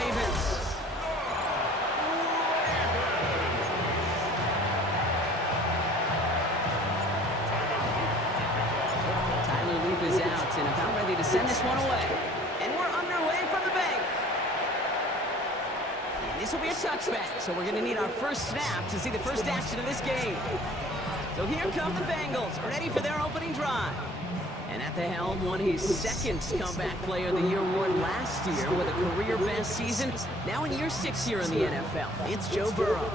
Ravens. Is out and about ready to send this one away. And we're underway from the bank. And this will be a touchback, so we're going to need our first snap to see the first action of this game. So here come the Bengals, ready for their opening drive. And at the helm, won his second comeback player of the year award last year with a career best season. Now in year 6 here in the NFL, it's Joe Burrow.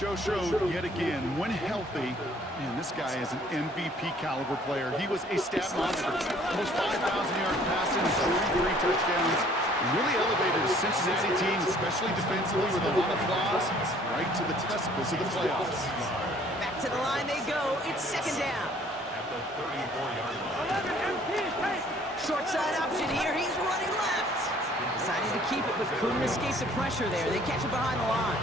Joe showed yet again, when healthy, and this guy is an MVP caliber player. He was a stat monster. Almost 5,000 yards passing, 43 touchdowns. Really elevated the Cincinnati team, especially defensively with a lot of flaws, right to the precipice of the playoffs. Back to the line they go. It's second down. Short side option here. He's running left. Decided to keep it, but couldn't escape the pressure there. They catch it behind the line.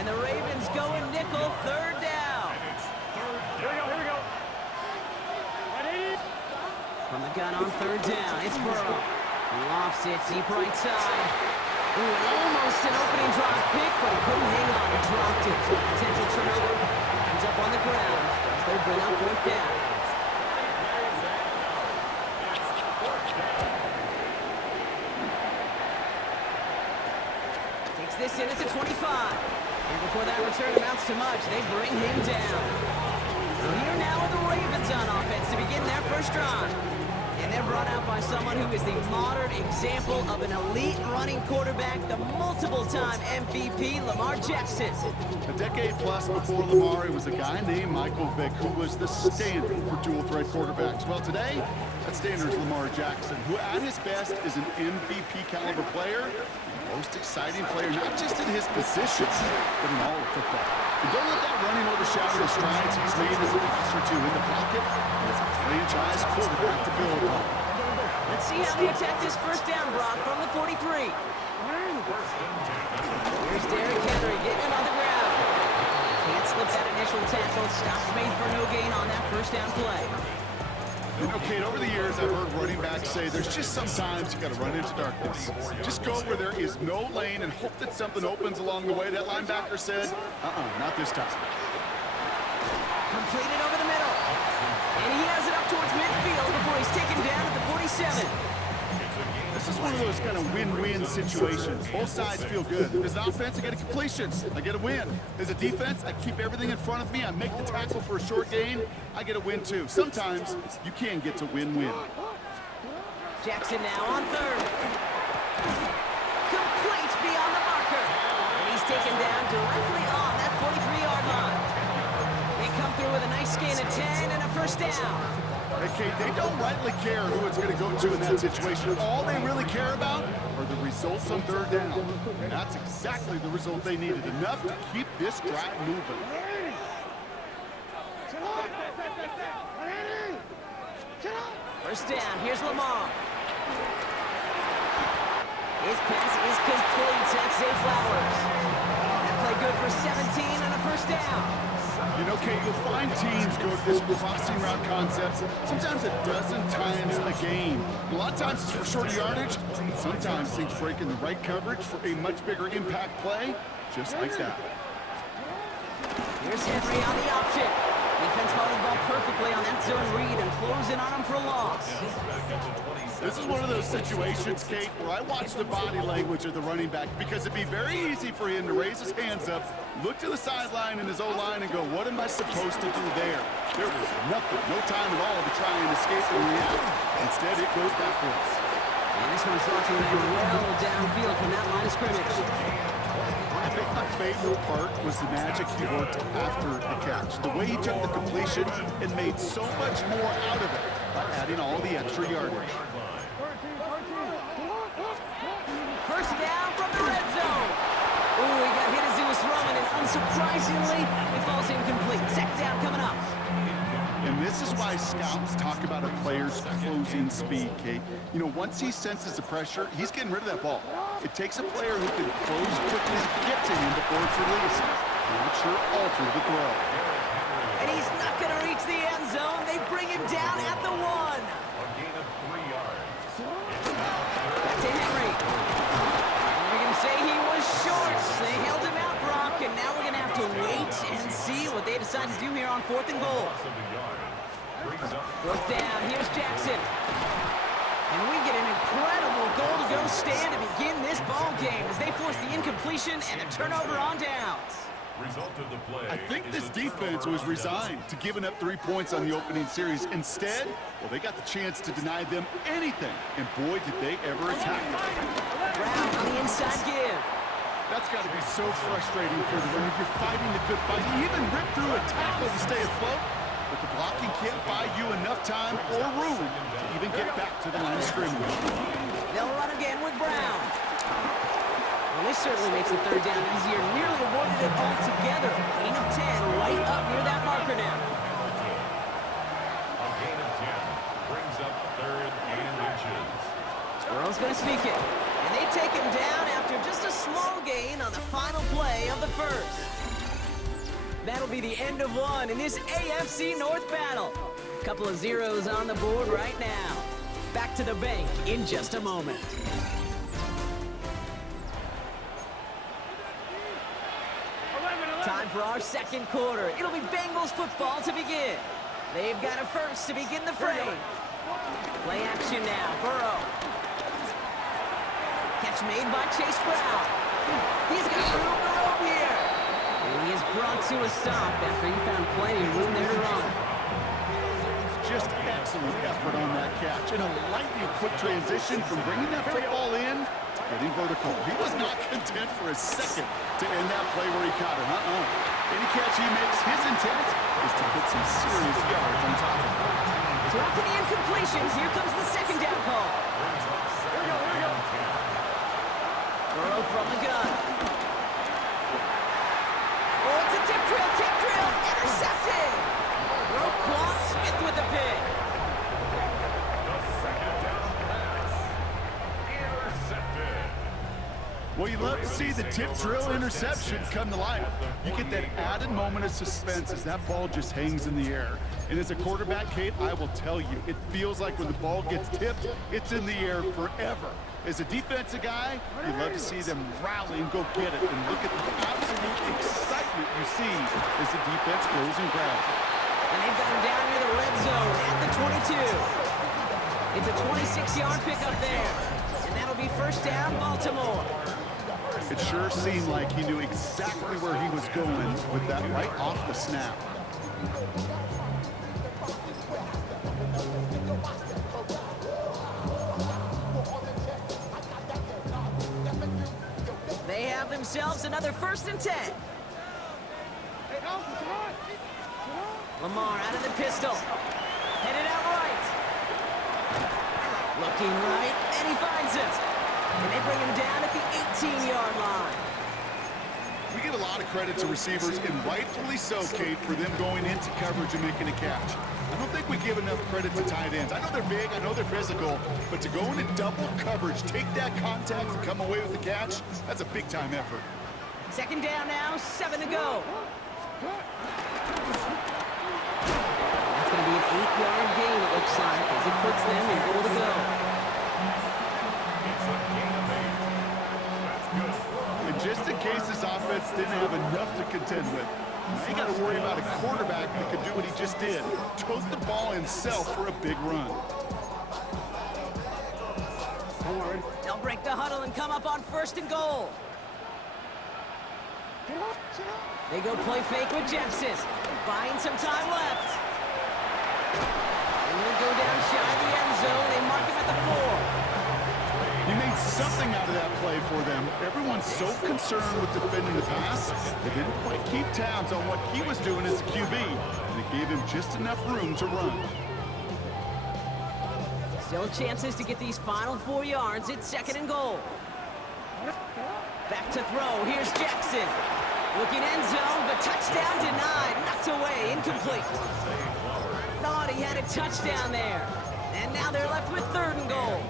And the Ravens go in nickel, third down. Here we go. Ready? From the gun on third down, it's Burrow. Lofts it deep right side. Ooh, and almost an opening drop pick, but he couldn't hang on. He dropped it. Potential turnover. Ends up on the ground. Does they bring out fourth down? Takes this in at the 25. And before that return amounts to much, they bring him down. So here now are the Ravens on offense to begin their first drive. And they're brought out by someone who is the modern example of an elite running quarterback, the multiple-time MVP, Lamar Jackson. A decade plus before Lamar, it was a guy named Michael Vick who was the standard for dual-threat quarterbacks. Well, today, that standard is Lamar Jackson, who at his best is an MVP caliber player, the most exciting player, not just in his position, but in all of football. And don't let that running overshadow the strides he's made as a passer too in the pocket and as a franchise quarterback to build on. Let's see how they attack this first down, Brock, from the 43. Here's Derrick Henry getting it on the ground. Can't slip that initial tackle. Stops made for no gain on that first down play. And okay, over the years, I've heard running backs say there's just sometimes you got to run into darkness. Just go where there is no lane and hope that something opens along the way. That linebacker said, not this time. Completed over the middle. And he has it up towards midfield before he's taken down at the 47. This is one of those kind of win-win situations. Both sides feel good. As an offense, I get a completion. I get a win. As a defense, I keep everything in front of me. I make the tackle for a short gain. I get a win, too. Sometimes you can get to win-win. Jackson now on third. Complete beyond the marker. And he's taken down directly on that 43-yard line. They come through with a nice gain of 10 and a first down. Hey, Kate, they don't rightly care who it's going to go to in that situation. All they really care about are the results on third down. And that's exactly the result they needed. Enough to keep this drive moving. First down, here's Lamar. His pass is complete. That's Zay Flowers. That play good for 17 and a first down. You know, Kate, you'll find teams go to this crossing route concept sometimes a dozen times a game. A lot of times it's for shorter yardage, and sometimes things break in the right coverage for a much bigger impact play, just like that. Here's Henry on the option. Defense followed the ball perfectly on that zone read and closing on him for a loss. This is one of those situations, Kate, where I watch the body language of the running back because it'd be very easy for him to raise his hands up, look to the sideline in his O-line and go, what am I supposed to do there? There was nothing, no time at all to try and escape and react. Instead, it goes backwards. And this one's brought to an end well downfield from that line of scrimmage. I think my favorite part was the magic he worked after the catch. The way he took the completion and made so much more out of it by adding all the extra yardage. First down from the red zone. Ooh, he got hit as he was throwing, and unsurprisingly, it falls incomplete. Second down coming up. And this is why scouts talk about a player's closing speed, Kate. You know, once he senses the pressure, he's getting rid of that ball. It takes a player who can close quickly to get to him before it's released. Not sure alter the throw. And he's not going to reach the end zone. They bring him down at the 1. Back to Henry. what they decide to do here on 4th and goal. 4th down, here's Jackson. And we get an incredible goal-to-go stand to begin this ball game as they force the incompletion and the turnover on downs. I think this defense was resigned to giving up 3 points on the opening series. Instead, well, they got the chance to deny them anything. And boy, did they ever attack them. Brown on the inside give. That's got to be so frustrating for them. If you're fighting the good fight, you even rip through a tackle to stay afloat, but the blocking can't buy you enough time or room to even get back to the line of scrimmage. They'll run again with Brown. Well, this certainly makes the 3rd down easier. Nearly avoided it altogether. Gain of 10 right up near that marker now. A gain of 10 brings up 3rd and inches. Squirrel's going to sneak it. And they take him down after just a small gain on the final play of the 1st. That'll be the end of one in this AFC North battle. Couple of zeros on the board right now. Back to the bank in just a moment. Time for our 2nd quarter. It'll be Bengals football to begin. They've got a first to begin the fray. Play action now. Burrow. Catch made by Chase Brown. He's got room to roam here. And he is brought to a stop after he found plenty of room there to run. Just excellent effort on that catch. And a lightning quick transition from bringing that football in to getting vertical. He was not content for a second to end that play where he caught it. Any catch he makes, his intent is to put some serious yards on top of it. So after the incompletion, here comes the 2nd down call. Burrow from the gun. Oh, it's a tip drill, intercepted! Roquan Smith with the pick. The 2nd down pass. Intercepted. Well, you love to see the tip drill interception come to life. You get that added moment of suspense as that ball just hangs in the air. And as a quarterback, Kate, I will tell you, it feels like when the ball gets tipped, it's in the air forever. As a defensive guy, you love to see them rally and go get it. And look at the absolute excitement you see as the defense goes and grabs it. And they've got him down near the red zone at the 22. It's a 26-yard pickup there. And that'll be 1st down, Baltimore. It sure seemed like he knew exactly where he was going with that right off the snap. They have themselves another 1st and 10. Lamar out of the pistol. Headed out right. Looking right, and he finds him. And they bring him down at the 18-yard line. We give a lot of credit to receivers, and rightfully so, Kate, for them going into coverage and making a catch. I don't think we give enough credit to tight ends. I know they're big, I know they're physical, but to go into double coverage, take that contact, and come away with the catch, that's a big-time effort. 2nd down now, 7 to go. That's going to be an 8-yard gain, it looks like, as it puts them in goal to go. It's a gain of 8. That's good. And just in case this offense didn't have enough to contend with, now you got to worry about a quarterback that could do what he just did, tote the ball himself for a big run. They'll break the huddle and come up on 1st and goal. They go play fake with Jackson. Buying some time left. And he'll go down shy of the end zone. They mark him at the 4. He made something out of that play for them. Everyone's so concerned with defending the pass, they didn't quite keep tabs on what he was doing as a QB. And it gave him just enough room to run. Still chances to get these final 4 yards. It's 2nd and goal. Back to throw. Here's Jackson. Looking end zone, but touchdown denied. Knocked away, incomplete. Thought he had a touchdown there. And now they're left with 3rd and goal.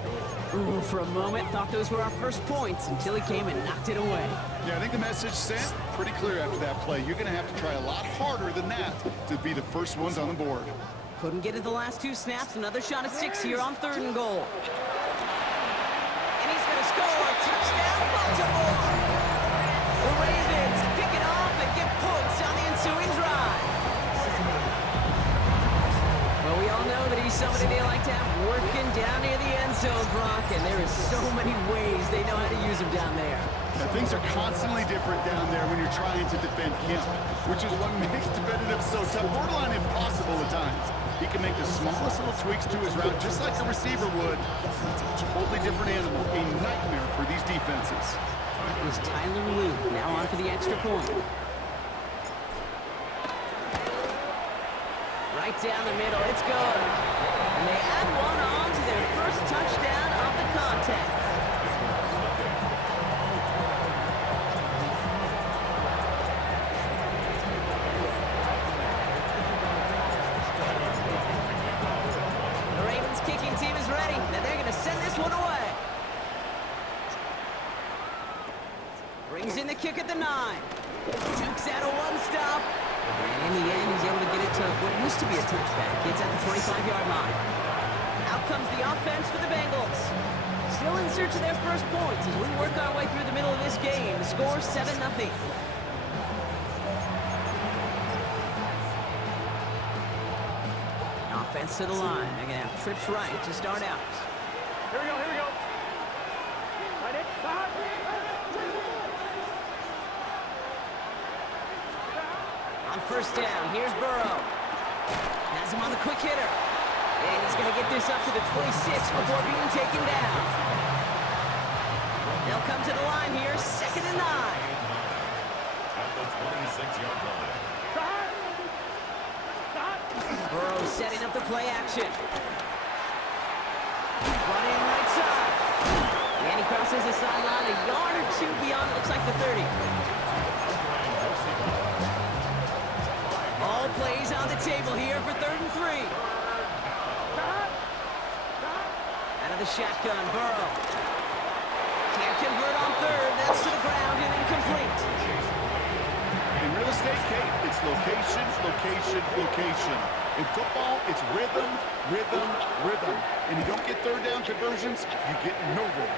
Ooh, for a moment, thought those were our first points until he came and knocked it away. Yeah, I think the message sent pretty clear after that play. You're going to have to try a lot harder than that to be the first ones on the board. Couldn't get it the last 2 snaps. Another shot at 6 here on 3rd and goal. And he's going to score a touchdown, Baltimore! The Ravens pick it off and get points on the ensuing drive. all know that he's somebody they like to have working down near the end zone, Brock, and there is so many ways they know how to use him down there. Now, things are constantly different down there when you're trying to defend him, which is what makes defending him so tough, borderline impossible at times. He can make the smallest little tweaks to his route just like a receiver would. It's a totally different animal, a nightmare for these defenses. It was Tyler Luke, now on for the extra point. Right down the middle, it's good. And they add one on to their first touchdown of the contest. The Ravens kicking team is ready. Now they're going to send this one away. Brings in the kick at the 9. Jukes out a one-stop. And in the end, he's able to get it to what used to be a touchback. Gets at the 25-yard line. Out comes the offense for the Bengals. Still in search of their first points as we work our way through the middle of this game. The score is 7-0. Offense to the line. They're going to have trips right to start out. Here we go, here we go. Right in. On first down, here's Burrow. Has him on the quick hitter. And he's going to get this up to the 26 before being taken down. They'll come to the line here, 2nd and 9. At the 26-yard line. Burrow setting up the play action. Run in right side. And he crosses the sideline a yard or two beyond, looks like the 30. All plays on the table here for 3rd and 3. Out of the shotgun, Burrow. Can't convert on 3rd. That's to the ground and incomplete. In real estate, Kate, it's location, location, location. In football, it's rhythm, rhythm, rhythm. And you don't get 3rd down conversions, you get nowhere.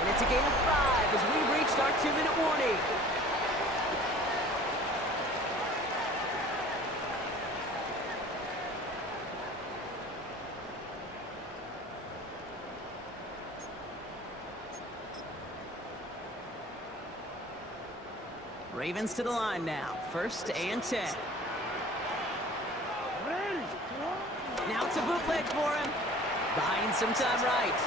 And it's a gain of 5 as we reached our 2-minute warning. Ravens to the line now. 1st and 10. Now it's a bootleg for him. Buying some time right.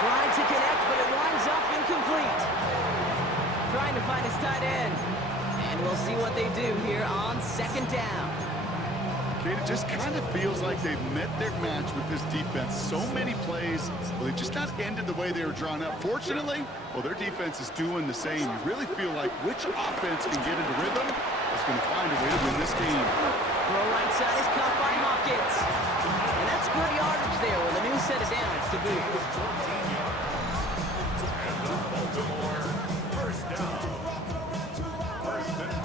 Trying to connect, but it winds up incomplete. Trying to find his tight end. And we'll see what they do here on 2nd down. Kate, it just kind of feels like they've met their match with this defense. So many plays, well, they just not ended the way they were drawn up. Fortunately, well, their defense is doing the same. You really feel like which offense can get into rhythm is going to find a way to win this game. Throw right side is caught by Hopkins. And that's good yardage there with a new set of downs to boot.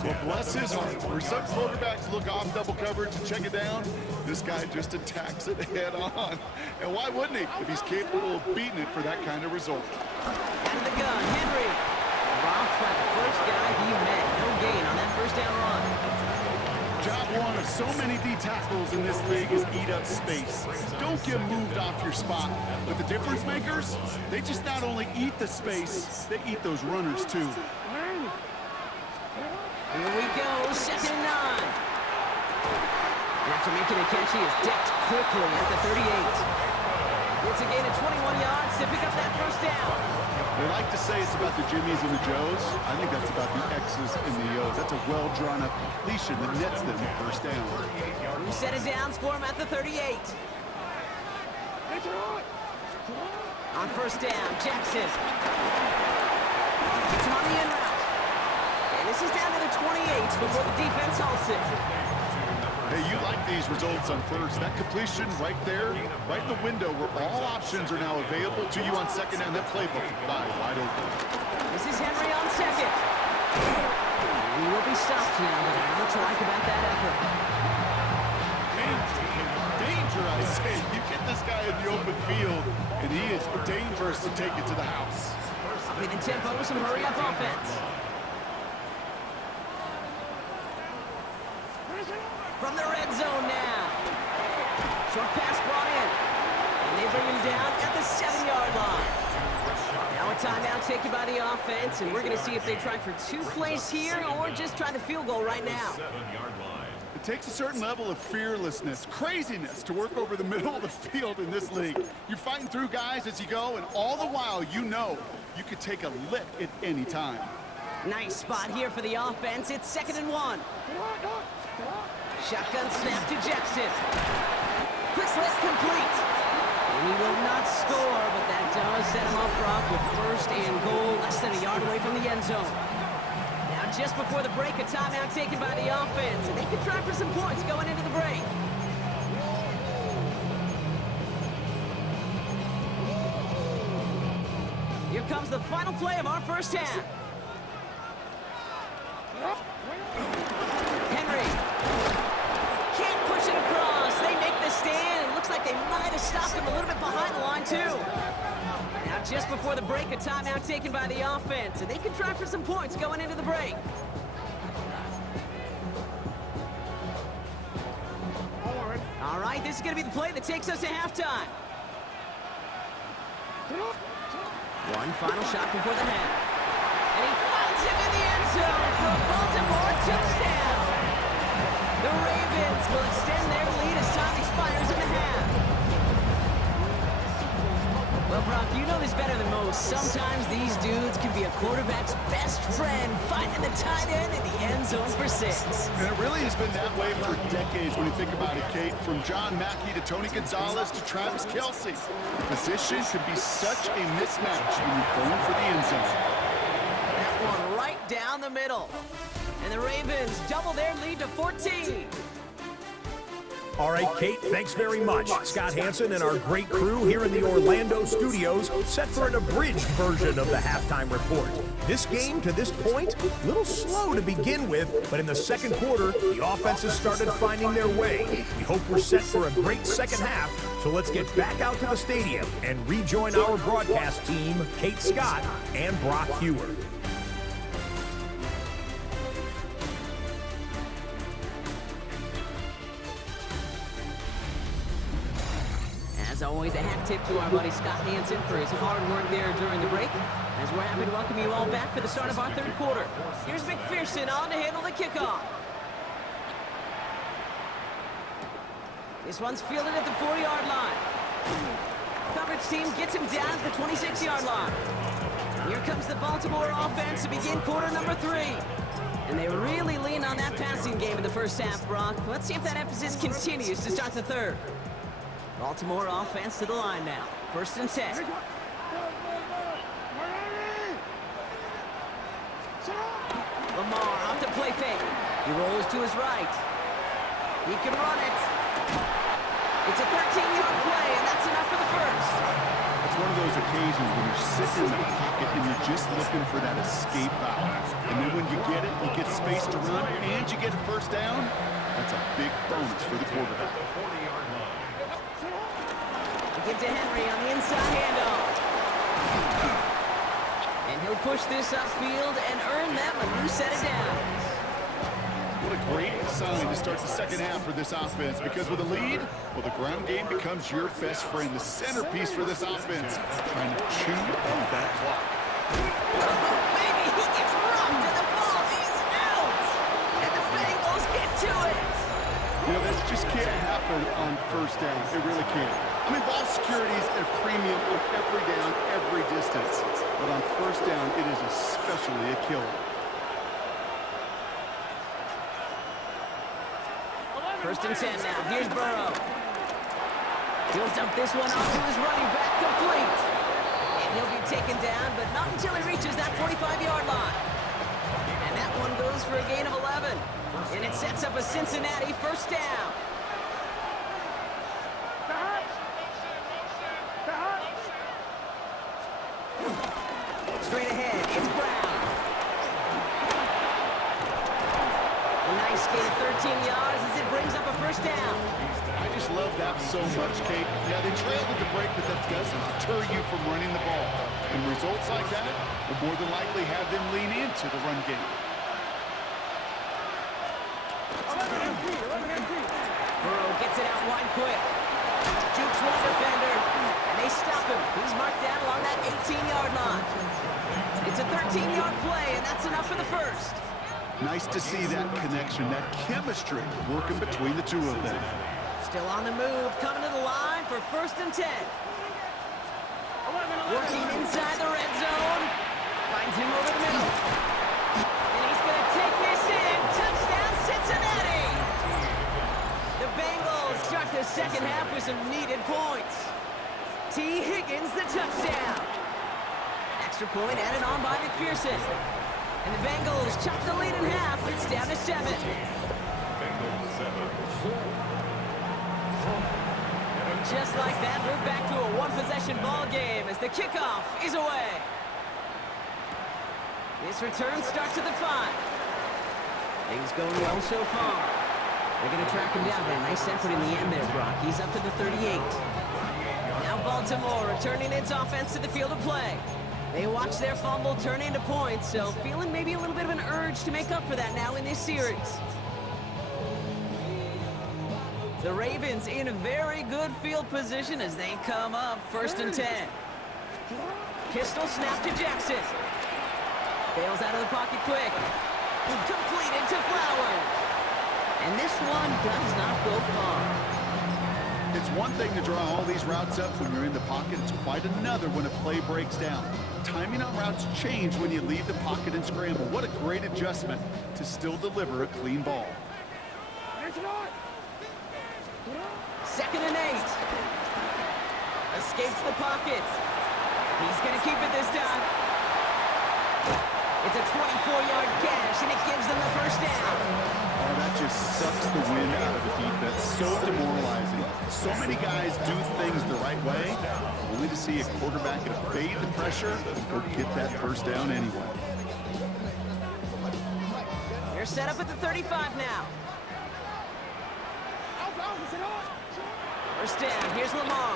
Well, bless his heart. Where some quarterbacks look off double coverage and check it down, this guy just attacks it head on. And why wouldn't he if he's capable of beating it for that kind of result? Out of the gun, Henry. Robbed by the first guy he met. No gain on that 1st down run. Job one of so many D tackles in this league is eat up space. Don't get moved off your spot. But the difference makers, they just not only eat the space, they eat those runners too. Here we go, 2nd and 9. After making a catch, he is decked quickly at the 38. It's a gain of 21 yards to pick up that 1st down. They like to say it's about the Jimmies and the Joes. I think that's about the X's and the O's. That's a well-drawn-up completion that nets them the 1st down. New set of downs for him at the 38. On 1st down, Jackson. Gets him on the in route. And this is down to the 28 before the defense halts it. Hey, you like these results on 1st. That completion right there, right in the window where all options are now available to you on 2nd down. That playbook wide open. This is Henry on 2nd. He will be stopped now, but what to like about that effort? Danger, I say. You get this guy in the open field, and he is dangerous to take it to the house. Upping the tempo with some hurry-up offense. timeout taken by the offense, and we're going to see if they try for 2 plays here or just try the field goal right now. 7-yard line. It takes a certain level of fearlessness, craziness to work over the middle of the field in this league. You're fighting through guys as you go, and all the while you know you could take a lick at any time. Nice spot here for the offense. It's 2nd and 1. Shotgun snap to Jackson. Quick slant complete. And he will not score, but that does set him up, Brock, with 1st and goal, less than a yard away from the end zone. Now, just before the break, a timeout taken by the offense, and they can try for some points going into the break. Here comes the final play of our first half. Henry can't push it across. They make the stand. It looks like they might have stopped him a little bit behind the line, too. Now, just before the break, a timeout taken by the offense, and they can try for some points going into the break. All right, this is going to be the play that takes us to halftime. One final shot before the half. And he finds him in the end zone for a Baltimore touchdown. The Ravens will extend their lead as time expires in the half. Well, Brock, you know this better than most. Sometimes these dudes can be a quarterback's best friend, finding the tight end in the end zone for 6. And it really has been that way for decades when you think about it, Kate. From John Mackey to Tony Gonzalez to Travis Kelce. The position could be such a mismatch when you're going for the end zone. That one right down the middle. And the Ravens double their lead to 14. All right, Kate, thanks very much. Scott Hansen and our great crew here in the Orlando studios set for an abridged version of the halftime report. This game, to this point, a little slow to begin with, but in the second quarter, the offenses started finding their way. We hope we're set for a great second half, so let's get back out to the stadium and rejoin our broadcast team, Kate Scott and Brock Hewer. As always, a hat tip to our buddy Scott Hansen for his hard work there during the break, as we're happy to welcome you all back for the start of our third quarter. Here's McPherson on to handle the kickoff. This one's fielded at the 4-yard line. Coverage team gets him down at the 26-yard line. Here comes the Baltimore offense to begin quarter number 3. And they really lean on that passing game in the first half, Brock. Let's see if that emphasis continues to start the third. Baltimore offense to the line now. 1st and 10. Lamar off the play fake. He rolls to his right. He can run it. It's a 13-yard play, and that's enough for the first. It's one of those occasions when you're sitting in the pocket and you're just looking for that escape valve. And then when you get it, you get space to run, and you get a first down. That's a big bonus for the quarterback. Give to Henry on the inside handoff. And he'll push this upfield and earn them a new set of downs. What a great sign to start the second half for this offense, because with a lead, well, the ground game becomes your best friend, the centerpiece for this offense, trying to chew on that clock. Oh, baby, he gets rocked and the ball is out. And the Bengals get to it. You know, this just can't happen on first down. It really can't. I mean, ball security is at a premium on every down, every distance. But on first down, it is especially a killer. 1st and 10 now. Here's Burrow. He'll dump this one off to his running back, complete. And he'll be taken down, but not until he reaches that 45-yard line. And that one goes for a gain of 11. And it sets up a Cincinnati first down. Straight ahead, it's Brown. A nice gain of 13 yards as it brings up a first down. I just love that so much, Kate. Yeah, they trailed at the break, but that doesn't deter you from running the ball. And results like that will more than likely have them lean into the run game. Burrow gets it out wide quick. Jukes one defender, and they stop him. He's marked down along that 18-yard line. a 13-yard play, and that's enough for the first. Nice to see that connection, that chemistry working between the two of them. Still on the move, coming to the line for 1st and 10. Working inside the red zone. Finds him over the middle. And he's going to take this in. Touchdown, Cincinnati! The Bengals start the second half with some needed points. T. Higgins, the touchdown. Extra point added on by McPherson. And the Bengals chop the lead in half. It's down to 7. Bengals 7. And just like that, we're back to a one-possession ball game as the kickoff is away. This return starts at the 5. Things going well so far. They're going to track him down. But a nice effort in the end there, Brock. He's up to the 38. Now Baltimore returning its offense to the field of play. They watch their fumble turn into points, so feeling maybe a little bit of an urge to make up for that now in this series. The Ravens in a very good field position as they come up 1st and 10. Pistol snap to Jackson. Bails out of the pocket quick. Completed to Flowers. And this one does not go far. It's one thing to draw all these routes up when you're in the pocket. It's quite another when a play breaks down. Timing on routes change when you leave the pocket and scramble. What a great adjustment to still deliver a clean ball. 2nd and 8. Escapes the pocket. He's going to keep it this time. It's a 24-yard gash, and it gives them the first down. Oh, that just sucks the wind out of the defense. So demoralizing. So many guys do things the right way, only to see a quarterback evade the pressure and go get that first down anyway. They're set up at the 35 now. First down, here's Lamar.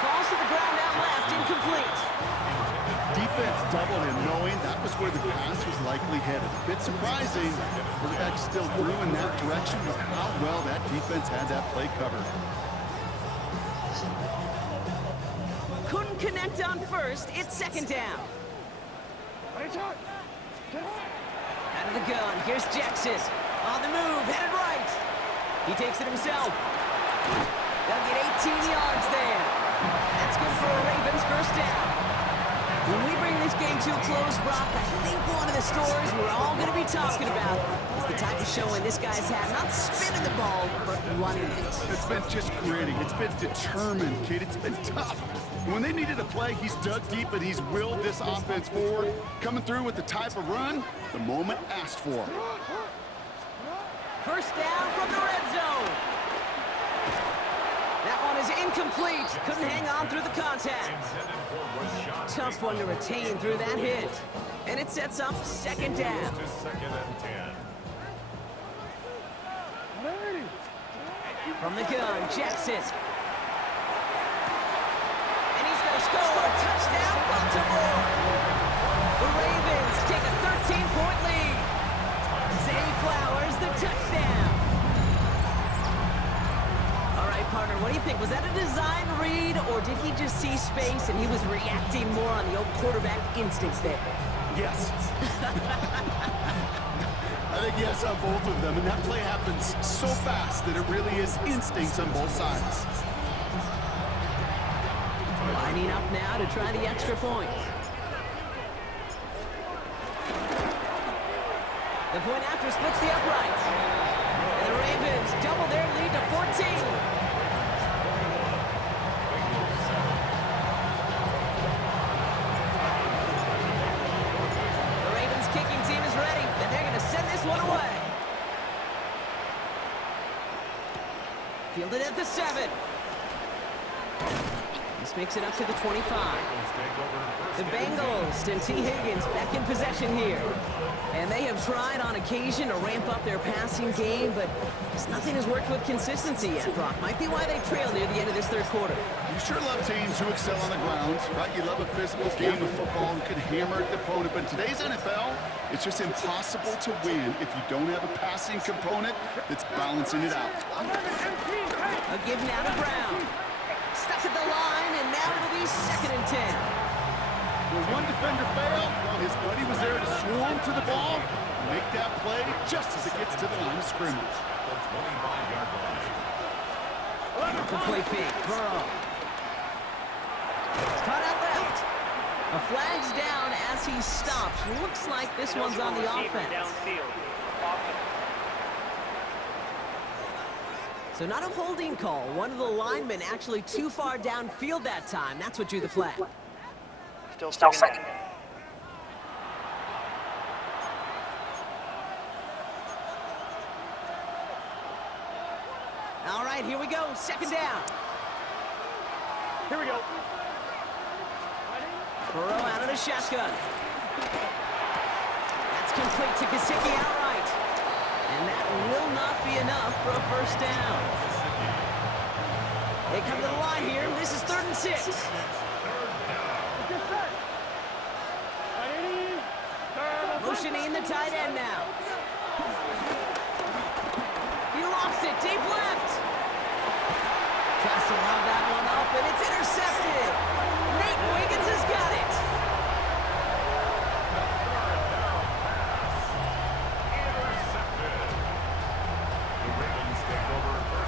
Falls to the ground out left, incomplete. Defense doubled him, knowing that was where the pass was likely headed. A bit surprising, quarterback still threw in that direction with how well that defense had that play covered. Couldn't connect on first, it's 2nd down. Out of the gun, here's Jackson. On the move, headed right. He takes it himself. They'll get 18 yards there. That's good for a Ravens first down. When we bring this game to a close, Brock, I think one of the stories we're all going to be talking about is the type of showing this guy's had. Not spinning the ball, but running it. It's been just gritty. It's been determined, kid. It's been tough. When they needed a play, he's dug deep and he's willed this offense forward, coming through with the type of run the moment asked for. First down from the red zone. That one is incomplete. Couldn't hang on through the contact. Tough one to retain through that hit. And it sets up 2nd down. 2nd and 10. From the gun, Jackson. And he's going to score. Touchdown, Baltimore. The Ravens take a 13-point lead. Zay Flowers, the touchdown. All right, partner, what do you think? Was that a design read, or did he just see space and he was reacting more on the old quarterback instinct there? Yes. I think yes on both of them, and that play happens so fast that it really is instincts on both sides. Lining up now to try the extra point. The point after splits the uprights. And the Ravens double their lead to 14. The Ravens kicking team is ready, and they're going to send this one away. Fielded at the 7. This makes it up to the 25. The Bengals and T. Higgins back in possession here. And they have tried on occasion to ramp up their passing game, but nothing has worked with consistency yet, Brock. Might be why they trail near the end of this third quarter. You sure love teams who excel on the ground, right? You love a physical game of football and can hammer the opponent. But in today's NFL, it's just impossible to win if you don't have a passing component that's balancing it out. A give now to Brown. Stuck at the line, and now it'll be 2nd and 10. Well, one defender failed. Well, his buddy was there to swarm to the ball and make that play just as it gets to the line of scrimmage. Complete fake. Burrow. Cut out left. A flag's down as he stops. Looks like this one's on the offense. So not a holding call. One of the linemen actually too far downfield that time. That's what drew the flag. Still second. All right, here we go. Second down. Here we go. Burrow out of the shotgun. That's complete to Gesicki outright. And that will not be enough for a first down. They come to the line here. This is 3rd and 6. Motioning the tight end now. He lofts it deep left. Tries to lob that one up, and it's intercepted. Nate Wiggins has got it.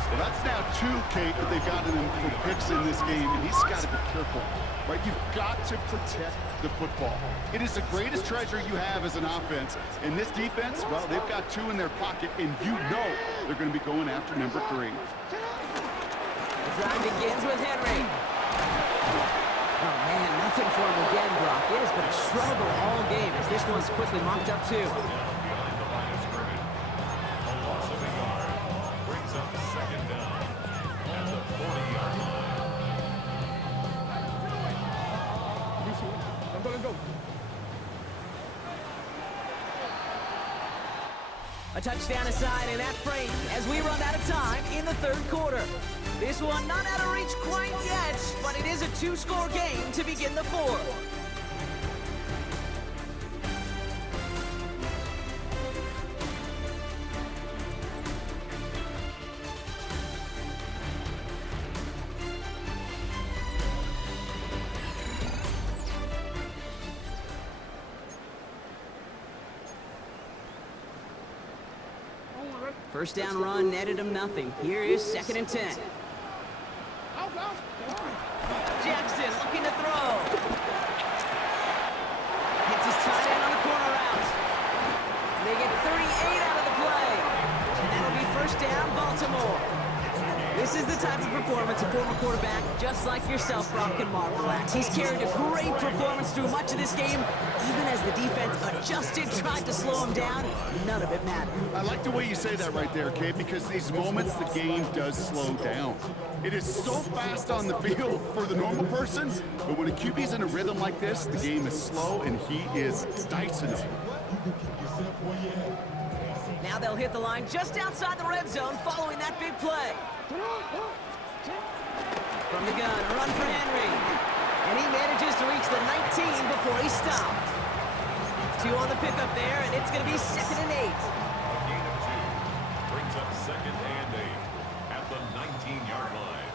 Well, that's now 2, Kate, that they've gotten him for picks in this game, and he's got to be careful, right? You've got to protect the football. It is the greatest treasure you have as an offense. And this defense, well, they've got 2 in their pocket, and you know they're going to be going after number 3. The drive begins with Henry. Oh, man, nothing for him again, Brock. It has been a struggle all game as this one's quickly mocked up, too. A touchdown aside in that frame as we run out of time in the 3rd quarter. This one not out of reach quite yet, but it is a 2-score game to begin the 4th. First down run netted him nothing. Here is 2nd and 10. Jackson looking to throw. Hits his tight end on the corner route. They get 38 out of the play. And that'll be first down, Baltimore. This is the type of performance a former quarterback, just like yourself, Brock, can marvel at. He's carried a great performance through much of this game. Even as the defense adjusted, tried to slow him down, none of it mattered. I like the way you say that right there, Kate, because these moments the game does slow down. It is so fast on the field for the normal person, but when a QB's in a rhythm like this, the game is slow and he is dicing it. Now they'll hit the line just outside the red zone following that big play. From the gun, a run for Henry. And he manages to reach the 19 before he stopped. 2 on the pickup there, and it's going to be 2nd and 8. A gain of 2 brings up 2nd and 8 at the 19-yard line.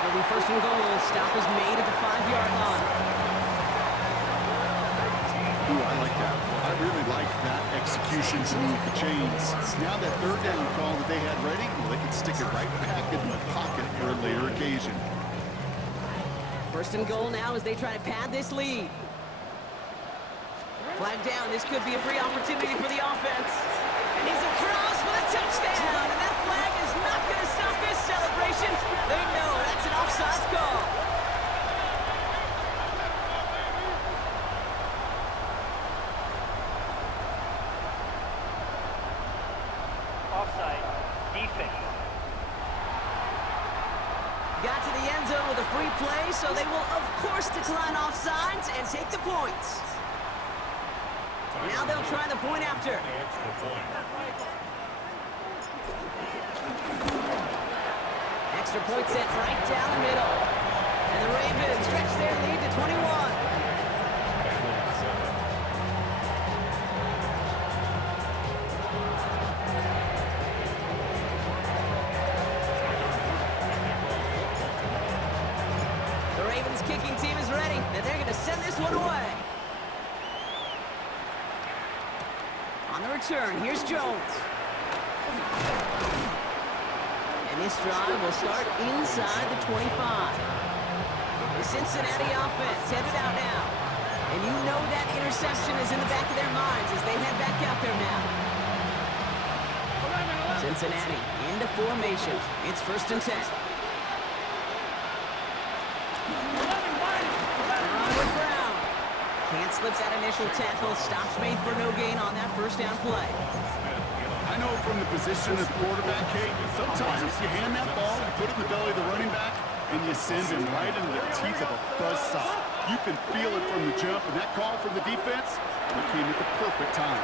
It'll be 1st and goal. Stop is made at the 5-yard line. Ooh, I like that. I really like that execution to move the chains. Now that 3rd down call that they had ready, well, they can stick it right back in the pocket for a later occasion. 1st and goal now as they try to pad this lead. Flag down. This could be a free opportunity for the offense. And he's across for the touchdown. And that flag is not going to stop this celebration. They know that's an offsides call. Offside. Defense. Got to the end zone with a free play, so they will, of course, decline offsides and take the points. Now they'll try the point after. Extra point. Extra point set right down the middle. And the Ravens stretch their lead to 21. Ravens kicking team is ready, and they're going to send this one away. On the return, here's Jones. And this drive will start inside the 25. The Cincinnati offense headed out now. And you know that interception is in the back of their minds as they head back out there now. Cincinnati into formation. It's 1st and 10. Run with Brown. Can't slip that initial tackle. Stops made for no gain on that 1st down play. I know from the position of the quarterback, Kate, sometimes you hand that ball, you put it in the belly of the running back, and you send him right into the teeth of a buzzsaw. You can feel it from the jump, and that call from the defense, it came at the perfect time.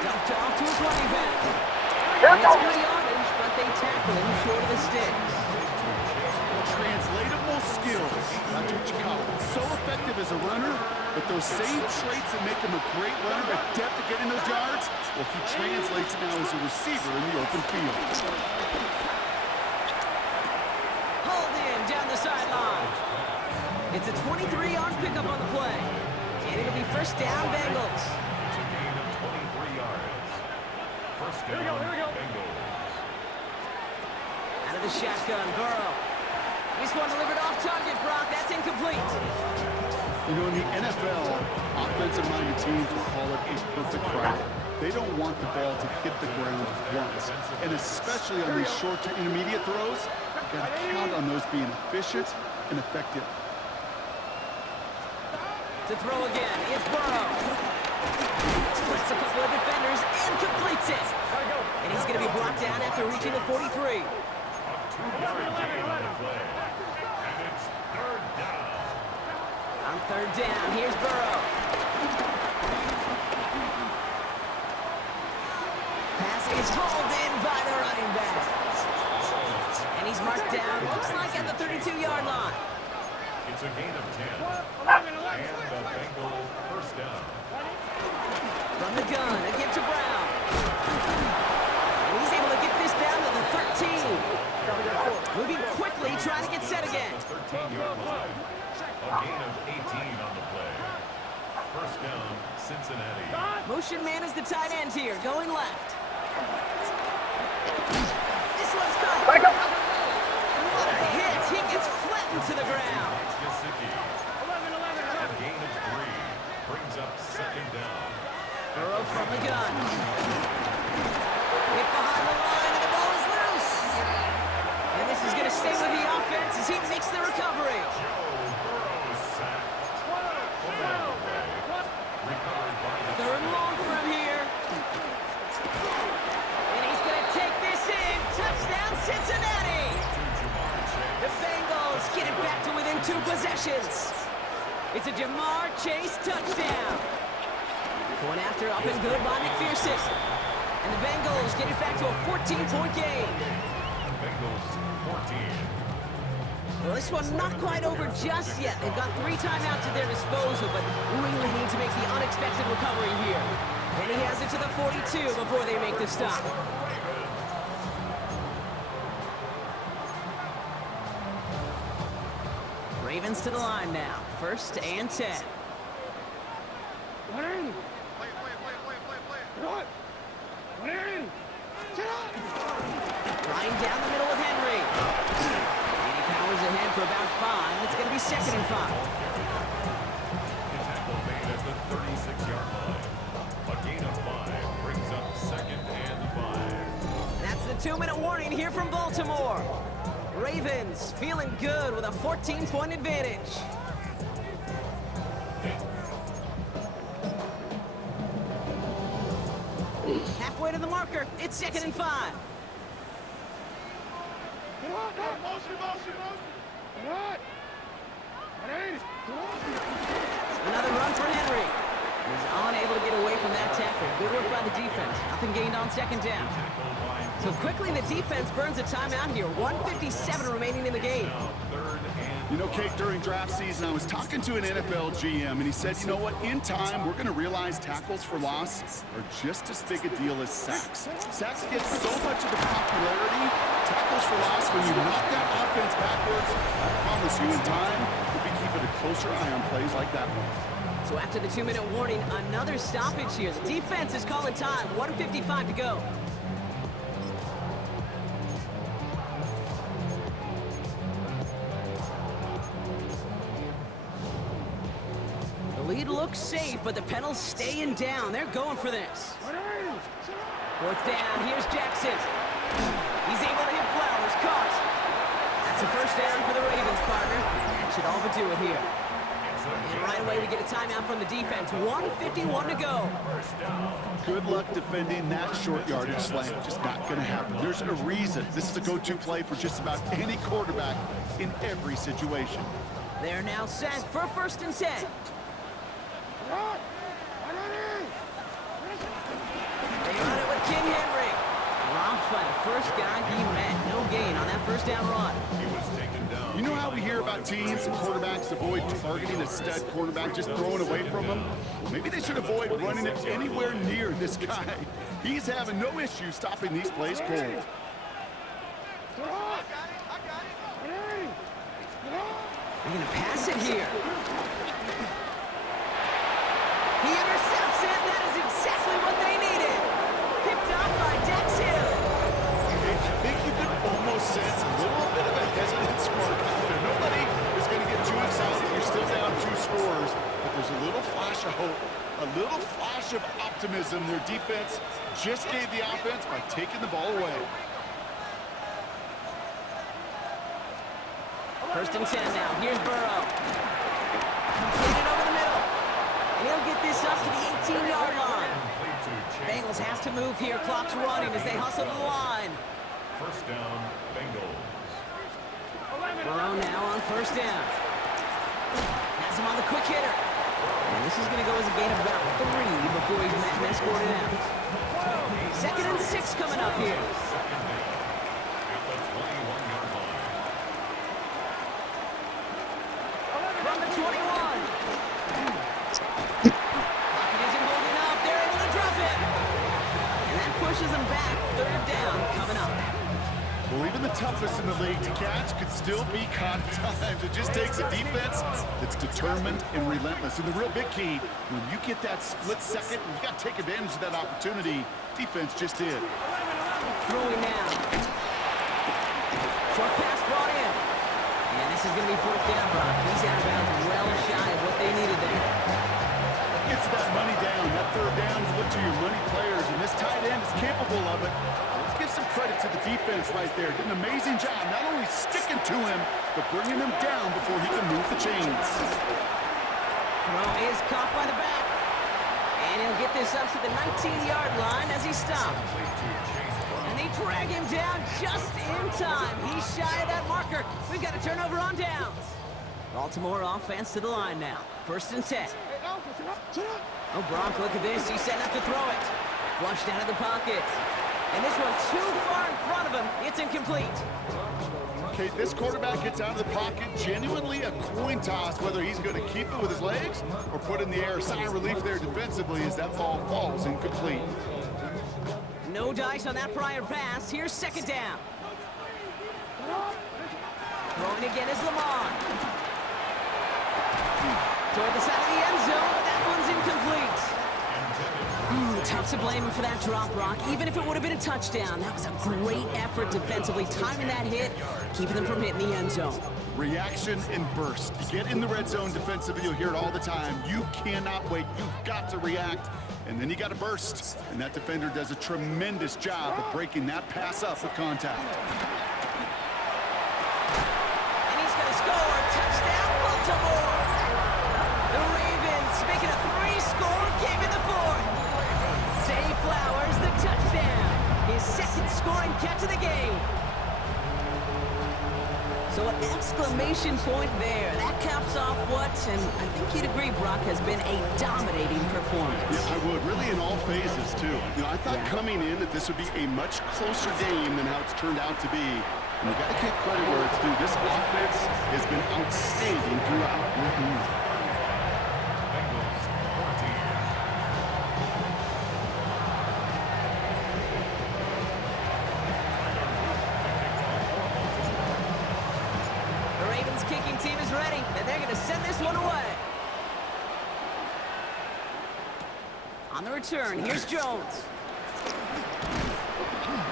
Dumped off to his running back. And it's good yardage, but they tackle him short of the sticks. Translatable skills, that's what you call it. So effective as a runner, but those same traits that make him a great runner, adept at getting those yards, well, he translates it now as a receiver in the open field. Hauled in down the sideline. It's a 23-yard pickup on the play. And it'll be 1st down, Bengals. It's a gain of 23 yards. 1st down, Bengals. Out of the shotgun, Burrow. This one delivered off target, Brock. That's incomplete. You know, in the NFL, offensive-minded teams will call it a perfect Friday. They don't want the ball to hit the ground once. And especially on these short to intermediate throws, you've got to count on those being efficient and effective. To throw again, it's Burrow. Splits a couple of defenders and completes it. And he's going to be brought down after reaching the 43. A 2-yard gain on the play. And it's 3rd down. On 3rd down, here's Burrow. Pass is hauled in by the running back. And he's marked down, looks like at the 32-yard line. It's a gain of 10. And the Bengals 1st down. From the gun, a give to Brown. And he's able to get this down to the 13. Moving quickly, trying to get set again. 13-yard line. A gain of 18 on the play. 1st down, Cincinnati. Motion man is the tight end here, going left. This one's caught. What a hit. He gets flattened to the ground. A gain of 3 brings up 2nd down. Burrow from the gun. Hit behind the line, and the ball is loose. And this is going to stay with the offense as he makes the recovery. Third and long for him here. And he's going to take this in. Touchdown, Cincinnati. The Bengals get it back to within 2 possessions. It's a Jamar Chase touchdown. Going after up and good by McPherson. And the Bengals get it back to a 14-point game. Bengals 14. Well, this one not quite over just yet. They've got 3 timeouts at their disposal, but really need to make the unexpected recovery here. And he has it to the 42 before they make the stop. Ravens to the line now. 1st and 10. Flying down the middle with Henry. And he powers ahead for about 5. It's going to be 2nd and 5. The tackle made at the 36-yard line. A gain of 5 brings up 2nd and 5. That's the 2-minute warning here from Baltimore. Ravens feeling good with a 14-point advantage. Halfway to the marker. It's 2nd and 5. Another run for Henry. He's unable to get away from that tackle. Good work by the defense. Nothing gained on 2nd down. So quickly the defense burns a timeout here. 1:57 remaining in the game. You know, Kate, during draft season, I was talking to an NFL GM, and he said, you know what, in time, we're going to realize tackles for loss are just as big a deal as sacks. Sacks get so much of the popularity. Tackles for loss, when you knock that offense backwards, I promise you, in time, will be keeping a closer eye on plays like that one. So after the 2-minute warning, another stoppage here. The defense is calling time. 1:55 to go. The lead looks safe, but the pedal's staying down. They're going for this. 4th down. Here's Jackson. He's able to hit Flowers. Caught. That's a first down for the Ravens, partner. And that should all but do it here. And right away, we get a timeout from the defense. 1:51 to go. Good luck defending that short yardage slant. Just not going to happen. There's a reason this is a go-to play for just about any quarterback in every situation. They're now set for 1st and 10. They run it with King Henry. Dropped by the first guy he met. No gain on that first down run. He was taken down. You know how we hear about teams and quarterbacks avoid targeting a stud quarterback, just throwing away from him? Well, maybe they should avoid running it anywhere near this guy. He's having no issue stopping these plays cold. They're going to pass it here. He intercepts it. That is exactly what they needed. Picked up by Dex Hill. Okay, I think you could almost sense a little bit of a hesitant spark out there. Nobody is going to get too excited. You're still down 2 scores, but there's a little flash of hope, a little flash of optimism. Their defense just gave the offense by taking the ball away. 1st and 10 now. Here's Burrow. Completed over the middle. And he'll get this up to the 18-yard line. Bengals have to move here. Clock's running as they hustle to the line. 1st down, Bengals. Burrow now on 1st down. Has him on the quick hitter. And this is going to go as a gain of about 3 before he's met and escorted out. 2nd and 6 coming up here. At the 21-yard line. From the 21. Pocket isn't holding up. They're able to drop it. And that pushes them back. 3rd down coming up. Well, even the toughest in the league to catch could still be caught at times. It just takes a defense that's determined and relentless. And the real big key, when you get that split second, you got to take advantage of that opportunity. Defense just did. Throwing now. Short pass brought in. And this is going to be 4th down, Brock. He's out of bounds, well shy of what they needed there. Gets that money down. That 3rd down, you look to your money players, and this tight end is capable of it. Let's give some credit to the defense right there. Did an amazing job, not only sticking to him, but bringing him down before he can move the chains. Throw is caught by the back. And he'll get this up to the 19-yard line as he stopped. And they drag him down just in time. He's shy of that marker. We've got a turnover on downs. Baltimore offense to the line now. 1st and 10. Oh, Brock, look at this. He's setting up to throw it. Flushed out of the pocket. And this one too far in front of him. It's incomplete. Okay, this quarterback gets out of the pocket, genuinely a coin toss, whether he's going to keep it with his legs or put it in the air. Sigh of relief there defensively as that ball falls incomplete. No dice on that prior pass. Here's 2nd down. Throwing again is Lamar. Toward the side of the end zone, but that one's incomplete. Tough to blame him for that drop, Brock. Even if it would have been a touchdown, that was a great effort defensively, timing that hit, keeping them from hitting the end zone. Reaction and burst. You get in the red zone defensively, you'll hear it all the time. You cannot wait. You've got to react, and then you got to burst. And that defender does a tremendous job of breaking that pass up with contact. And he's going to score. Touchdown, Baltimore. The Ravens making a 3-score game in the 4th. Zay Flowers, the touchdown. His 2nd scoring catch of the game. So an exclamation point there. That caps off what, and I think you'd agree, Brock, has been a dominating performance. Yeah, I would. Really in all phases, too. You know, I thought coming in that this would be a much closer game than how it's turned out to be. And you got to give credit where it's due. This offense has been outstanding throughout. Ravens kicking team is ready, and they're going to send this one away. On the return, here's Jones.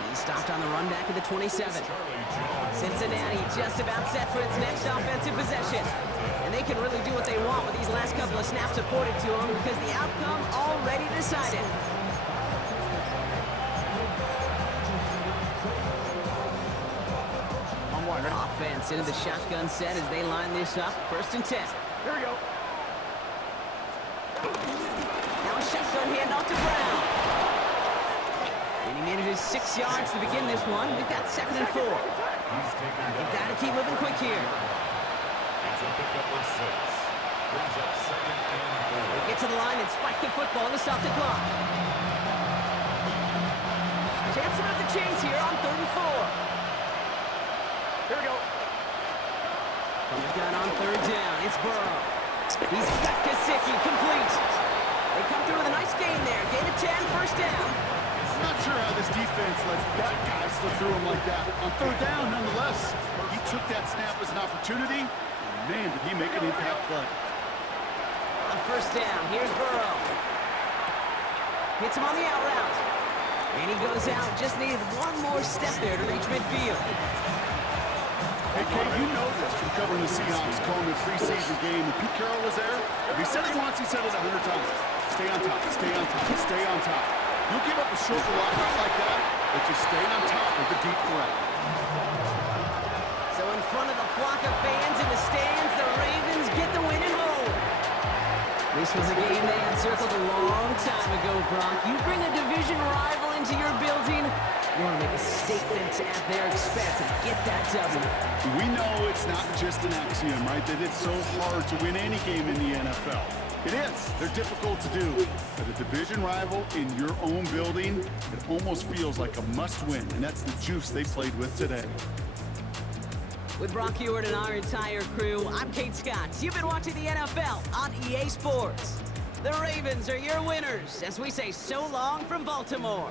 He's stopped on the run back at the 27. Cincinnati just about set for its next offensive possession. And they can really do what they want with these last couple of snaps afforded to them because the outcome already decided. Offense into the shotgun set as they line this up. 1st and 10. Here we go. Now a shotgun handoff to Brown. And he manages 6 yards to begin this one. We've got 2nd and 4. They've got to keep moving quick here. It's a pickup of 6. Brings up 2nd and 4. They get to the line and spike the football to stop the clock. Chance to move the chains here on 3rd and 4. Here we go. From the gun on 3rd down, it's Burrow. He's got Gesicki complete. They come through with a nice gain there. Gain of 10, 1st down. I'm not sure how this defense let that guy slip through him like that. On 3rd down, nonetheless, he took that snap as an opportunity. And man, did he make an impact play. On 1st down, here's Burrow. Hits him on the out route. And he goes out. Just needed one more step there to reach midfield. Hey, Kate, you know this from covering the Seahawks, calling the preseason game. When Pete Carroll was there, if he said it once, he said it 100 times. Stay on top, stay on top, stay on top. You give up a short line out like that, but just stay on top of the deep threat. So in front of the flock of fans in the stands, the Ravens get the win at home. This was a game they had circled a long time ago, Brock. You bring a division rival into your building, you want to make a statement at their expense and get that W. We know it's not just an axiom, right, that it's so hard to win any game in the NFL. It is. They're difficult to do. But a division rival in your own building, it almost feels like a must-win, and that's the juice they played with today. With Brock Ewart and our entire crew, I'm Kate Scott. You've been watching the NFL on EA Sports. The Ravens are your winners as we say so long from Baltimore.